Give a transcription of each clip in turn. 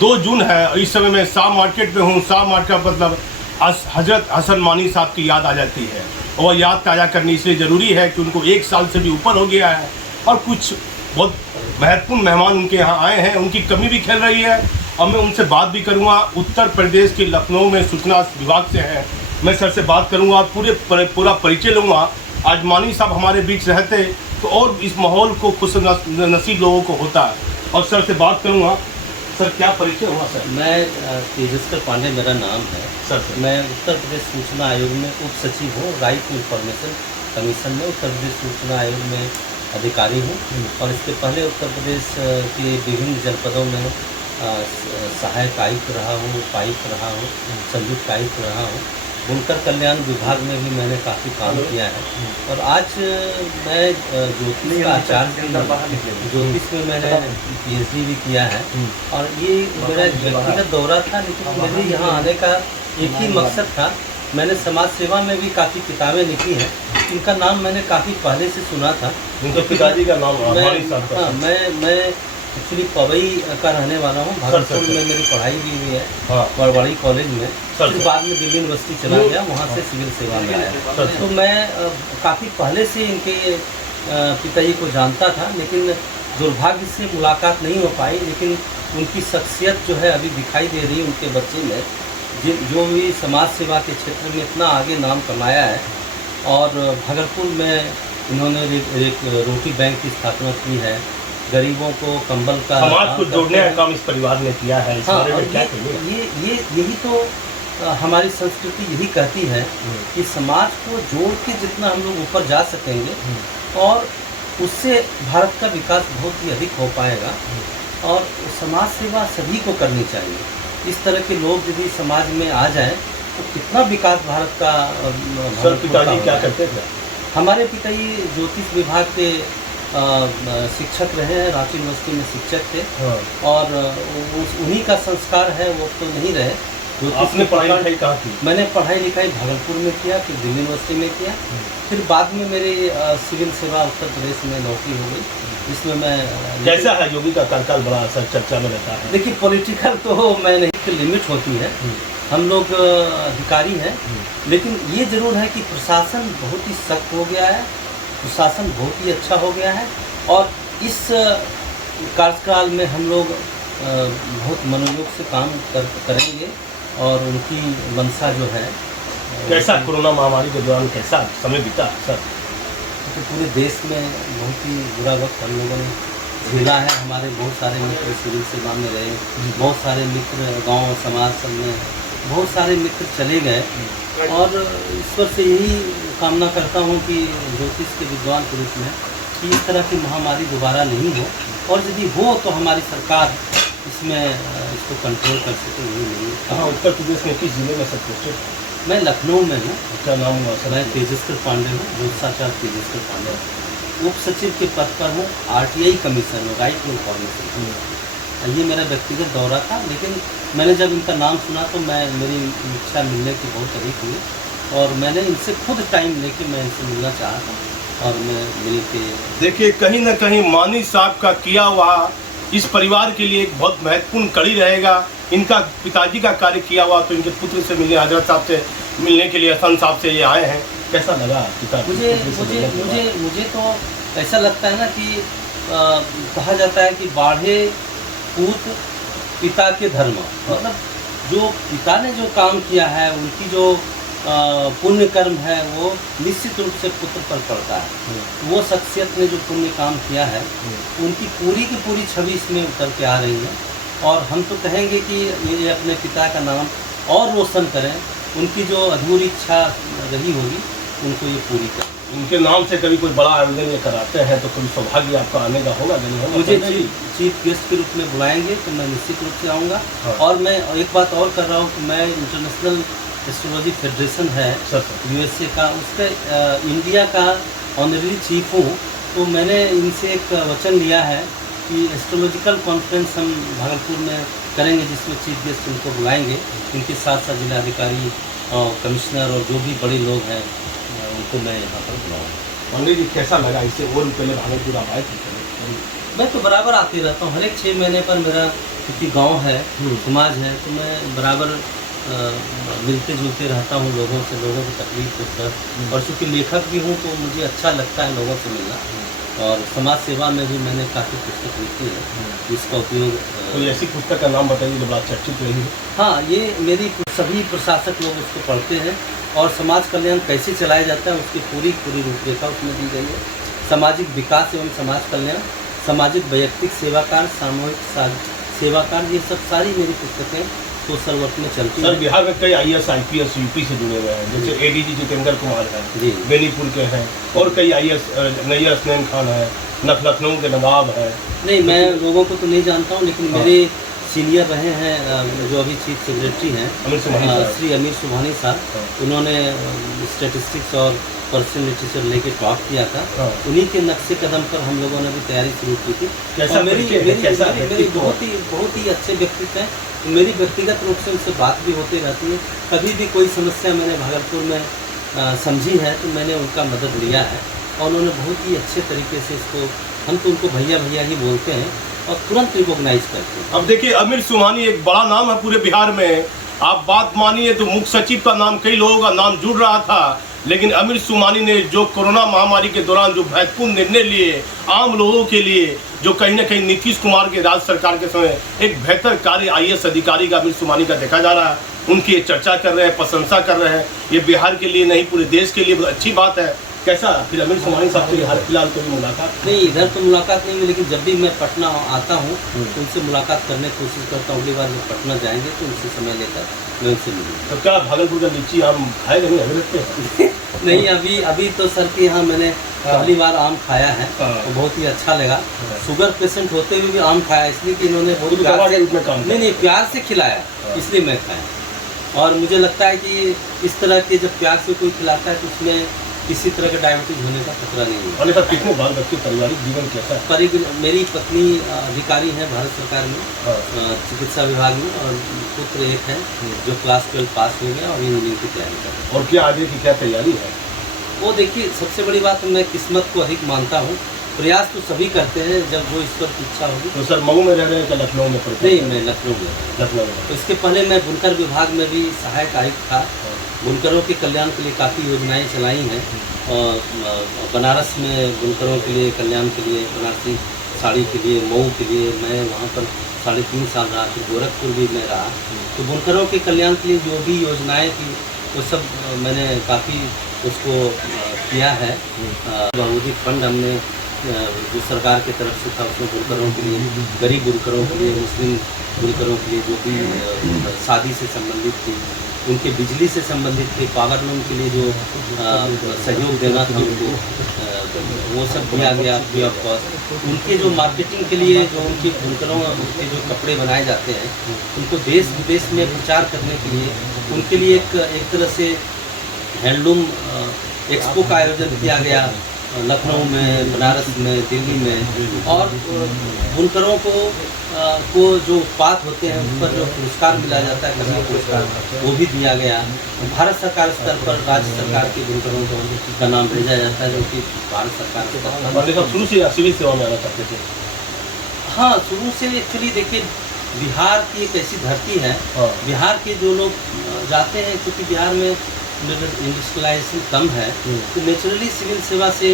2 जून है, इस समय मैं शाह मार्केट में हूँ। शाह मार्केट का मतलब हजरत हसन मानी साहब की याद आ जाती है, और याद ताज़ा करनी इसलिए ज़रूरी है कि उनको 1 साल से भी ऊपर हो गया है, और कुछ बहुत महत्वपूर्ण मेहमान उनके यहाँ आए हैं, उनकी कमी भी खेल रही है, और मैं उनसे बात भी करूँगा। उत्तर प्रदेश के लखनऊ में सूचना विभाग से हैं, मैं सर से बात करूँगा, पूरा परिचय लूँगा। आज मानी साहब हमारे बीच रहते तो और इस माहौल को खुश नसीब लोगों को होता है, और सर से बात करूँगा। सर क्या परिचय हुआ सर? मैं तेजस्कर पांडे मेरा नाम है सर। मैं उत्तर प्रदेश सूचना आयोग में उप सचिव हूँ। राइट टू इन्फॉर्मेशन कमीशन में उत्तर प्रदेश सूचना आयोग में अधिकारी हूँ, और इसके पहले उत्तर प्रदेश के विभिन्न जनपदों में सहायक आयुक्त रहा हूँ, उपायुक्त रहा हूँ, संयुक्त आयुक्त रहा हूँ। बुनकर कल्याण विभाग में भी मैंने काफ़ी काम किया है, और आज मैं ज्योतिष का आचार्य, ज्योतिष में मैंने PhD भी किया है। और ये मेरा व्यक्तिगत दौरा था, लेकिन मेरे यहाँ आने का एक ही मकसद था। मैंने समाज सेवा में भी काफ़ी किताबें लिखी हैं, इनका नाम मैंने काफ़ी पहले से सुना था। उनके पिताजी का नाम मैं एक्चुअली पवई का रहने वाला हूँ। भागलपुर में मेरी पढ़ाई भी हुई है, बड़वाड़ी कॉलेज में। फिर बाद में दिल्ली यूनिवर्सिटी चला गया, वहाँ से सिविल सेवा में आया। तो मैं काफ़ी पहले से इनके पिताजी को जानता था, लेकिन दुर्भाग्य से मुलाकात नहीं हो पाई। लेकिन उनकी शख्सियत जो है अभी दिखाई दे रही है उनके बच्चे में, जो भी समाज सेवा के क्षेत्र में इतना आगे नाम कमाया है। और भागलपुर में इन्होंने एक रोटी बैंक की स्थापना की है, गरीबों को कंबल का, समाज को जोड़ने का काम इस परिवार ने किया है। इस बारे में क्या कहिए? यही तो हमारी संस्कृति यही कहती है कि समाज को जोड़ के जितना हम लोग ऊपर जा सकेंगे, और उससे भारत का विकास बहुत ही अधिक हो पाएगा। और समाज सेवा सभी को करनी चाहिए। इस तरह के लोग यदि समाज में आ जाएं तो कितना विकास भारत का। सर पिताजी क्या करते थे? हमारे पिताजी ज्योतिष विभाग के शिक्षक रहे हैं, रांची यूनिवर्सिटी में शिक्षक थे। और उन्हीं का संस्कार है, वो तो नहीं रहे। आपने पढ़ाई लिखाई कहाँ की? मैंने पढ़ाई लिखाई भागलपुर में किया, फिर दिल्ली यूनिवर्सिटी में किया। फिर बाद में मेरी सिविल सेवा उत्तर प्रदेश में नौकरी हो गई, जिसमें मैं। कैसा है योगी का कार्यकाल? बड़ा असर चर्चा में रहता है। देखिए, पॉलिटिकल तो मैं नहीं, लिमिट होती है, हम लोग अधिकारी हैं। लेकिन ये जरूर है कि प्रशासन बहुत ही सख्त हो गया है, प्रशासन बहुत ही अच्छा हो गया है। और इस कार्यकाल में हम लोग बहुत मनोयोग से काम करेंगे, और उनकी मंशा जो है। कैसा कोरोना महामारी के दौरान कैसा समय बीता सर? तो पूरे देश में बहुत ही बुरा वक्त हम लोगों ने झेला है। हमारे बहुत सारे मित्र सिविल सेवा में रहे, बहुत सारे मित्र गांव समाज सब में, बहुत सारे मित्र चले गए। और ईश्वर से यही कामना करता हूं कि ज्योतिष के विद्वान के रूप में कि इस तरह की महामारी दोबारा नहीं हो, और यदि हो तो हमारी सरकार इसमें इसको कंट्रोल कर सके। नहीं। कहाँ उत्तर प्रदेश में किस जिले में सब पोस्टेड? मैं लखनऊ में हूँ। क्या नाम हुआ सर? मैं तेजस्कर पांडे हूँ, ज्योतिषाचार्य तेजस्कर पांडे। उप सचिव के पद पर हूँ, RTI कमीशन में, राइट टू इन्फॉर्मेशन। ये मेरा व्यक्तिगत दौरा था, लेकिन मैंने जब इनका नाम सुना तो मेरी इच्छा मिलने की बहुत अधिक हुई, और मैंने इनसे खुद टाइम लेके मैं इनसे मिलना चाहा था, और मैं मिल के। देखिए, कहीं ना कहीं मानी साहब का किया हुआ इस परिवार के लिए एक बहुत महत्वपूर्ण कड़ी रहेगा। इनका पिताजी का कार्य किया हुआ, तो इनके पुत्र से मिलने, हजरत साहब से मिलने के लिए हसन साहब से ये आए हैं। कैसा लगा पिता? मुझे तो ऐसा लगता है ना कि कहा जाता है कि बाढ़े पूत पिता के धर्म। मतलब जो पिता ने जो काम किया है, उनकी जो पुण्य कर्म है, वो निश्चित रूप से पुत्र पर पड़ता है। वो शख्सियत ने जो पुण्य काम किया है, उनकी पूरी की पूरी छवि इसमें उतर के आ रही है। और हम तो कहेंगे कि ये अपने पिता का नाम और रोशन करें, उनकी जो अधूरी इच्छा रही होगी उनको ये पूरी करें। उनके नाम से कभी कोई बड़ा आयोजन ये कराते हैं तो कोई सौभाग्य आपका आने का होगा? मुझे चीफ गेस्ट के रूप में बुलाएंगे तो मैं निश्चित रूप से आऊँगा। और मैं एक बात और कर रहा हूँ कि मैं इंटरनेशनल एस्ट्रोलॉजी फेडरेशन है USA का, उसके इंडिया का ऑनरेरी चीफ हूँ। तो मैंने इनसे एक वचन लिया है कि एस्ट्रोलॉजिकल कॉन्फ्रेंस हम भागलपुर में करेंगे, जिसमें चीफ गेस्ट उनको बुलाएंगे। इनके साथ साथ जिलाधिकारी और कमिश्नर और जो भी बड़े लोग हैं उनको मैं यहाँ पर बुलाऊँगा। पंडित जी, कैसा लगा इससे? और पहले भागलपुर आप आए थे? मैं तो बराबर आते रहता हूँ, हर एक 6 महीने पर मेरा क्योंकि गांव है, समाज है, तो मैं बराबर मिलते जुलते रहता हूँ लोगों से, लोगों की तकलीफ को सर। और चूँकि लेखक भी हूँ तो मुझे अच्छा लगता है लोगों से मिलना। और समाज सेवा में भी मैंने काफ़ी पुस्तक लिखी है जिसका उपयोग कोई ऐसी पुस्तक का नाम बताइए जो बड़ा चर्चित रही है। हाँ, ये मेरी सभी प्रशासक लोग उसको पढ़ते हैं और समाज कल्याण कैसे चलाया जाता है उसकी पूरी रूपरेखा उसमें दी गई है। सामाजिक विकास एवं समाज कल्याण, सामाजिक वैयक्तिक सेवा कार्य, सामूहिक सेवा कार्य, ये सब सारी मेरी पुस्तकें सोशल वर्क में चलती सर हैं। बिहार में कई IAS IPS यूपी से जुड़े हुए हैं, जैसे ADG जितेंद्र कुमार है, जी। बेनीपुर के हैं, और कई IAS नैयर स्नैन खान है, लखनऊ के नवाब है। नहीं, मैं लोगों को तो नहीं जानता हूँ, लेकिन मेरे सीनियर रहे हैं जो अभी चीफ सेक्रेटरी हैं, श्री अमीर सुबहानी साहब, उन्होंने स्टैटिस्टिक्स और पर्सनैलिटी से लेके टॉप किया था। उन्हीं के नक्शे कदम पर हम लोगों ने भी तैयारी शुरू की थी। कैसा मेरी बहुत ही अच्छे व्यक्तित्व हैं। मेरी व्यक्तिगत रूप से उनसे बात भी होती रहती है। कभी भी कोई समस्या मैंने भागलपुर में समझी है तो मैंने उनका मदद लिया है और उन्होंने बहुत ही अच्छे तरीके से इसको, हम तो उनको भैया भैया ही बोलते हैं और तुरंत रिकॉग्नाइज करते हैं। अब देखिए, अमीर सुबहानी एक बड़ा नाम है पूरे बिहार में। आप बात मानिए तो मुख्य सचिव का नाम, कई लोगों का नाम जुड़ रहा था, लेकिन अमीर सुबहानी ने जो कोरोना महामारी के दौरान जो महत्वपूर्ण निर्णय लिए आम लोगों के लिए, जो कहीं ना कहीं नीतीश कुमार के राज्य सरकार के समय एक बेहतर कार्य IAS अधिकारी का अमीर सुबहानी का देखा जा रहा है। उनकी ये चर्चा कर रहे हैं, प्रशंसा कर रहे हैं। ये बिहार के लिए नहीं पूरे देश के लिए बहुत अच्छी बात है। कैसा फिर अमीर सुबहानी साहब से हाल फिलहाल कभी मुलाकात? नहीं, इधर तो मुलाकात नहीं हुई, लेकिन जब भी मैं पटना आता हूँ तो उनसे मुलाकात करने की कोशिश करता हूँ। अगली बार जब पटना जाएंगे तो उनसे समय लेकर मैं उनसे मिलूँगा। तो क्या भागलपुर का लीची आम खाए नहीं अभी रखते हैं? नहीं, अभी तो सर के यहाँ मैंने पहली बार आम खाया है तो बहुत ही अच्छा लगा। शुगर पेशेंट होते हुए भी आम खाया, इसलिए कि इन्होंने बहुत प्यार से खिलाया, इसलिए मैं खाया। और मुझे लगता है कि इस तरह के जब प्यार से कोई खिलाता है तो उसमें किसी तरह का डायबिटीज होने का खतरा नहीं है। और कितने बाल बच्चे, पारिवारिक जीवन कैसा है? मेरी पत्नी अधिकारी है भारत सरकार में, चिकित्सा विभाग में, और पुत्र एक है जो क्लास 12 पास हो गया और इंजीनियरिंग की तैयारी कर रहा है। और क्या आगे की क्या तैयारी है? वो देखिए, सबसे बड़ी बात मैं किस्मत को अधिक मानता हूँ। प्रयास तो सभी करते हैं, जब वो ईश्वर की इच्छा होगी। तो सर मऊ में रह रहे हैं क्या लखनऊ में? नहीं, मैं लखनऊ में। तो इसके पहले मैं बुनकर विभाग में भी सहायक आयुक्त था। बुनकरों के कल्याण के लिए काफ़ी योजनाएं चलाई हैं और बनारस में बुनकरों के लिए कल्याण के लिए, बनारसी साड़ी के लिए, मऊ के लिए मैं वहाँ पर 3.5 साल रहा। फिर गोरखपुर भी मैं रहा। तो बुनकरों के कल्याण के लिए जो भी योजनाएं थी वो सब मैंने काफ़ी उसको किया है। बहुविध फंड हमने जो सरकार की तरफ से था उसमें बुनकरों के लिए, गरीब बुनकरों के लिए, मुस्लिम बुनकरों के लिए, जो भी शादी से संबंधित थी, उनके बिजली से संबंधित थे, पावर लूम के लिए जो सहयोग देना था उनको, वो सब दिया गया फ्री ऑफ कॉस्ट। उनके जो मार्केटिंग के लिए जो उनके बुनकरों के जो कपड़े बनाए जाते हैं उनको देश विदेश में प्रचार करने के लिए उनके लिए एक तरह से हैंडलूम एक्सपो का आयोजन किया गया लखनऊ में, बनारस में, दिल्ली में। और बुनकरों को जो उत्पाद होते हैं उस पर जो पुरस्कार मिला जाता है, कभी पुरस्कार, वो भी दिया गया। भारत सरकार स्तर पर राज्य सरकार के बुनकरों का नाम भेजा जाता है, जो कि भारत सरकार के शुरू से सिविल सेवा में आना चाहते थे? हाँ, शुरू से एक्चुअली देखिए, बिहार की एक ऐसी धरती है, बिहार के जो लोग जाते हैं, क्योंकि बिहार में इंडस्ट्रियलाइजेशन कम है तो नेचुरली सिविल सेवा से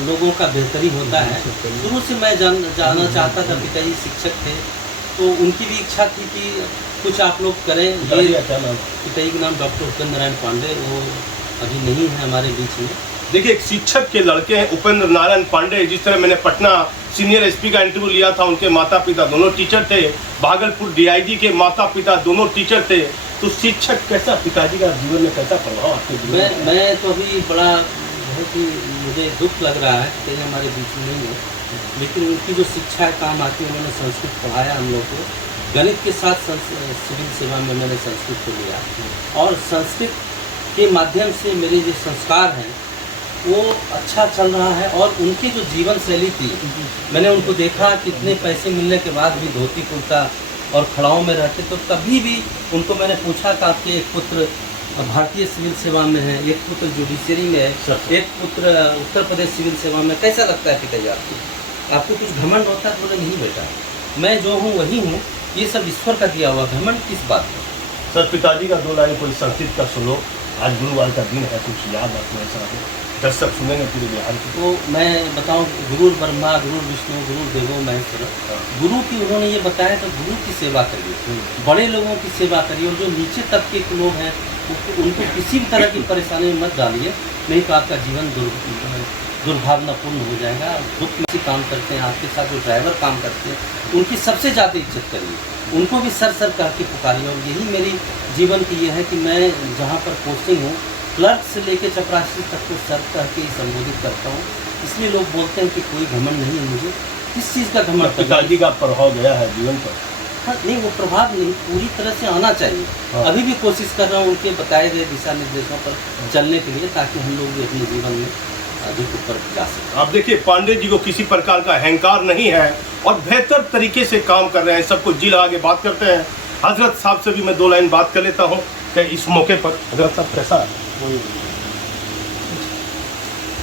लोगों का बेहतरी होता है। शुरू से मैं जानना चाहता था, पिताजी शिक्षक थे तो उनकी भी इच्छा थी कि कुछ आप लोग करें। पिताजी का नाम डॉक्टर उपेंद्र नारायण पांडे, वो अभी नहीं है हमारे बीच में। देखिए, एक शिक्षक के लड़के हैं उपेंद्र नारायण पांडे। जिस तरह मैंने पटना सीनियर SP का इंटरव्यू लिया था, उनके माता पिता दोनों टीचर थे। भागलपुर DIG के माता पिता दोनों टीचर थे। तो शिक्षक कैसा, पिताजी का जीवन में कैसा प्रभाव आपके जीवन में? मैं तो अभी बहुत ही मुझे दुख लग रहा है कि हमारे बीच में नहीं है, लेकिन उनकी जो शिक्षा है काम आती है। उन्होंने संस्कृत पढ़ाया हम लोग को, गणित के साथ सिविल सेवा में मैंने संस्कृत को लिया और संस्कृत के माध्यम से मेरे जो संस्कार हैं वो अच्छा चल रहा है। और उनकी जो जीवन शैली थी, मैंने उनको देखा कितने पैसे मिलने के बाद भी धोती कुर्ता और खड़ाओं में रहते, तो कभी भी उनको मैंने पूछा कि आपके एक पुत्र भारतीय सिविल सेवा में है, एक पुत्र जुडिशरी में है, एक पुत्र उत्तर प्रदेश सिविल सेवा में, कैसा लगता है पिताजी आपको कुछ घमंड होता है? बोले नहीं बेटा, मैं जो हूँ वही हूँ, ये सब ईश्वर का दिया हुआ घमंड किस बात का। सर पिताजी का 2 लाइन कोई संस्कृत का सुनो, आज गुरुवार का दिन है, कुछ याद आपको ऐसा हो, दर्शक सुनेंगे पूरे बिहार की। तो मैं बताऊँ, गुरु ब्रह्मा गुरु विष्णु गुरु देवो महेश्वर, गुरु की उन्होंने ये बताया तो गुरु की सेवा करिए, बड़े लोगों की सेवा करिए, और जो नीचे तबके के लोग हैं उनको किसी भी तरह की परेशानी में मत डालिए, नहीं तो आपका जीवन दुर्भावनापूर्ण हो जाएगा। दुख में से काम करते हैं, आपके साथ जो ड्राइवर काम करते हैं उनकी सबसे ज़्यादा इज्जत करिए, उनको भी सर सर कह के पुकारिए। और यही मेरी जीवन की ये है कि मैं जहाँ पर पोस्टिंग हूँ, क्लर्क से लेकर चपरासी तक को सर कह के ही संबोधित करता हूँ। इसलिए लोग बोलते हैं कि कोई घमंड नहीं है मुझे, किस चीज़ का घमंड? पिताजी का प्रभाव गया है जीवन पर? हाँ, नहीं, वो प्रभाव नहीं, पूरी तरह से आना चाहिए। हाँ। अभी भी कोशिश कर रहा हूँ उनके बताए गए दिशा निर्देशों पर चलने के लिए, ताकि हम लोग भी अपने जीवन में अधिक ऊपर जा सकें। आप देखिए, पांडे जी को किसी प्रकार का अहंकार नहीं है और बेहतर तरीके से काम कर रहे हैं, सबको जी लगा के बात करते हैं। हजरत साहब से भी मैं 2 लाइन बात कर लेता हूँ कि इस मौके पर हजरत साहब कैसा है?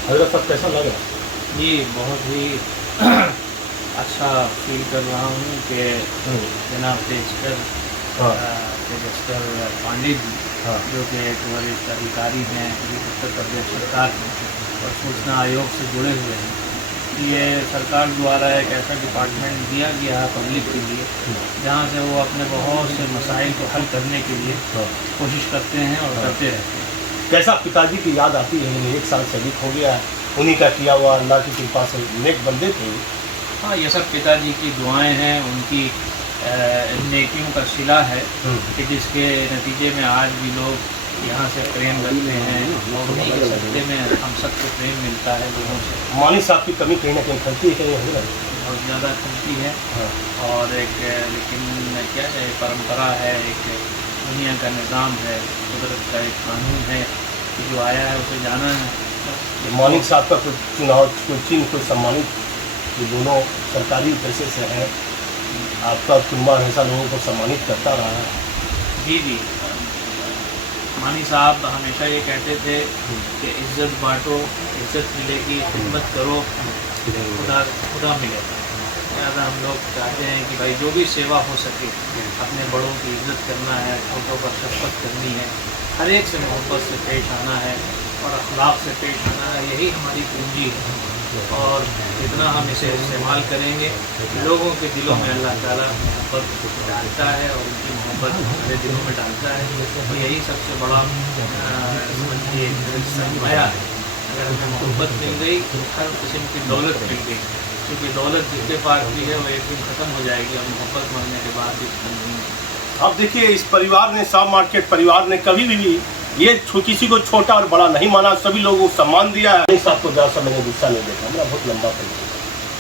हजरत साहब कैसा लग रहा है? जी बहुत ही अच्छा फील कर रहा हूँ कि जनाब तेजस्कर पांडे जी, जो कि एक वरिष्ठ अधिकारी हैं उत्तर प्रदेश सरकार में और सूचना आयोग से जुड़े हुए हैं, ये सरकार द्वारा एक ऐसा डिपार्टमेंट दिया गया है पब्लिक के लिए, जहाँ से वो अपने बहुत से मसाइल को हल करने के लिए कोशिश करते हैं और करते रहते हैं। कैसा पिताजी की याद आती है? 1 साल से अधिक हो गया है, उन्हीं का किया हुआ, अल्लाह की कृपा से नेक बंदे थे। हाँ, ये सब पिताजी की दुआएं हैं, उनकी नेकियों का सिला है कि जिसके नतीजे में आज भी लोग यहाँ से प्रेम रखते हैं, और उन्हीं के सदक़े में हम सबको प्रेम मिलता है लोगों से। मानी साहब की कमी कहीं ना कहीं खलती है, कहीं है बहुत ज़्यादा खलती है। और एक लेकिन क्या है, परंपरा है, एक दुनिया का निज़ाम है, कुदरत का एक कानून है कि जो आया है उसे जाना है। मानिक साहब का कोई चुनाव, कोई चिन्ह, कोई सम्मानित, ये दोनों सरकारी पैसे से हैं, आपका कुटुंब हमेशा लोगों को सम्मानित करता रहा है। जी जी, मानी साहब हमेशा ये कहते थे कि इज़्ज़त बांटो, इज़्ज़त मिलेगी, खिदमत करो, खुदा मिलेगा। लिहाजा हम लोग चाहते हैं कि भाई जो भी सेवा हो सके, अपने बड़ों की इज़्ज़त करना है, छोटों पर शफ़क़त करनी है, हर एक से मोहब्बत से पेश आना है और अखलाक से पेश आना है, यही हमारी पूंजी है। और जितना हम इसे इस्तेमाल करेंगे, लोगों के दिलों में अल्लाह ताला मोहब्बत डालता है और उनकी मोहब्बत हमारे दिलों में डालता है, तो यही सबसे बड़ा समझिए सरमाया है। अगर हमें मोहब्बत मिल गई, हर किस्म की दौलत मिल गई, क्योंकि दौलत जिसके पास भी है वो एक दिन ख़त्म हो जाएगी और मोहब्बत मरने के बाद भी ख़त्म नहीं होगी। अब देखिए, इस परिवार ने, शाह मार्केट परिवार ने कभी भी ये किसी को छोटा और बड़ा नहीं माना, सभी लोगों को सम्मान दिया है। इस आपको ज़्यादा सा मैंने गुस्सा नहीं देखा, मेरा बहुत लंबा परिचय,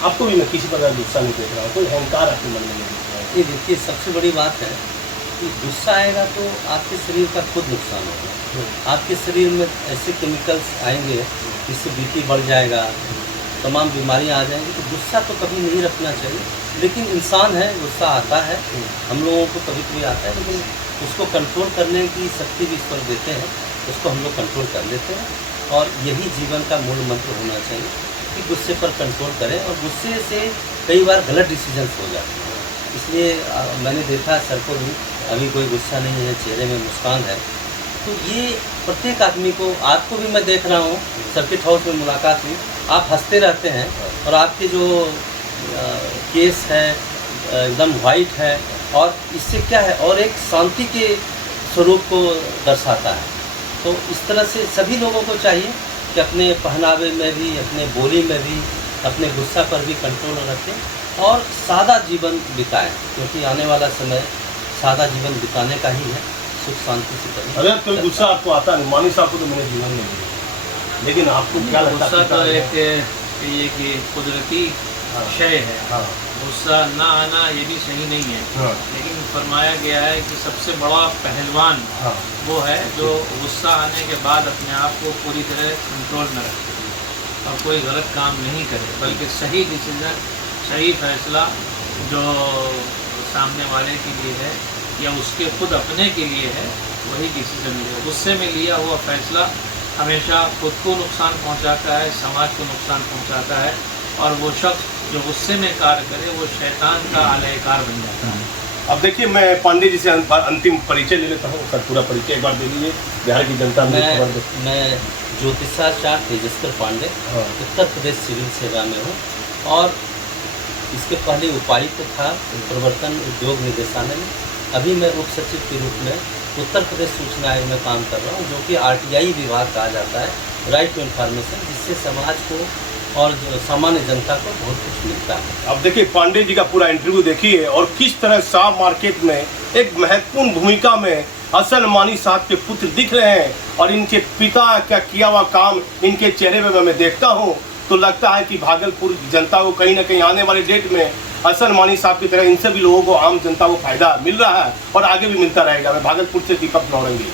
आपको भी मैं किसी प्रकार गुस्सा नहीं देख रहा हूँ, कोई अहंकार आपके मन में नहीं दिख रहा है। ये देखिए, सबसे बड़ी बात है कि गुस्सा आएगा तो आपके शरीर का खुद नुकसान होगा। आपके शरीर में ऐसे केमिकल्स आएंगे जिससे बीपी बढ़ जाएगा, तमाम बीमारियां आ जाएंगी। तो गुस्सा तो कभी नहीं रखना चाहिए, लेकिन इंसान है, गुस्सा आता है, हम लोगों को कभी कभी आता है, लेकिन उसको कंट्रोल करने की शक्ति भी ईश्वर देते हैं, उसको हम लोग कंट्रोल कर लेते हैं। और यही जीवन का मूल मंत्र होना चाहिए कि गुस्से पर कंट्रोल करें, और गुस्से से कई बार गलत डिसीजंस हो जाते हैं। इसलिए मैंने देखा सर को भी अभी कोई गुस्सा नहीं है, चेहरे में मुस्कान है। तो ये प्रत्येक आदमी को, आपको भी मैं देख रहा हूँ, सर्किट हाउस में मुलाकात हुई, आप हंसते रहते हैं और आपके जो केस है एकदम वाइट है, और इससे क्या है, और एक शांति के स्वरूप को दर्शाता है। तो इस तरह से सभी लोगों को चाहिए कि अपने पहनावे में भी, अपने बोली में भी, अपने गुस्सा पर भी कंट्रोल रखें और सादा जीवन बिताएं, क्योंकि आने वाला समय सादा जीवन बिताने का ही है, सुख शांति से करें। अगर कोई गुस्सा आपको आता नहीं, मानी साहब को तो मेरे जीवन में नहीं, लेकिन आपको क्या लगता है? गुस्सा तो एक ये कि कुदरती शय है, गुस्सा ना आना ये भी सही नहीं है, लेकिन फरमाया गया है कि सबसे बड़ा पहलवान वो है जो गुस्सा आने के बाद अपने आप को पूरी तरह कंट्रोल में रखे और कोई गलत काम नहीं करे, बल्कि सही डिसीजन, सही फैसला जो सामने वाले के लिए है या उसके खुद अपने के लिए है, वही डिसीजन ले। गुस्से में लिया हुआ फैसला हमेशा खुद को नुकसान पहुंचाता है, समाज को नुकसान पहुंचाता है, और वो शख्स जो गुस्से में कार्य करे वो शैतान का आलयकार बन जाता है। अब देखिए, मैं पांडे जी से अंतिम परिचय ले लेता हूँ। सर, पूरा परिचय एक बार दे दीजिए, बिहार की जनता में खबर दे। मैं ज्योतिषाचार्य तेजस्कर पांडे उत्तर प्रदेश सिविल सेवा में हूँ और इसके पहले उपायुक्त था प्रवर्तन उद्योग निदेशालय में। अभी मैं उप सचिव के रूप में उत्तर प्रदेश सूचना आयोग में काम कर रहा हूँ, जो कि RTI विभाग कहा जाता है, राइट टू इन्फॉर्मेशन, जिससे समाज को और सामान्य जनता को बहुत कुछ मिलता है। अब देखिए, पांडे जी का पूरा इंटरव्यू देखिए और किस तरह साहब मार्केट में एक महत्वपूर्ण भूमिका में हसन मानी साहब के पुत्र दिख रहे हैं और इनके पिता का किया हुआ काम इनके चेहरे पे मैं देखता हूँ तो लगता है कि भागलपुर की जनता को कहीं ना कहीं आने वाले डेट में हसन मानी साहब की तरह इन सभी लोगों को, आम जनता को फायदा मिल रहा है और आगे भी मिलता रहेगा। मैं भागलपुर से दीपक नौरंगी।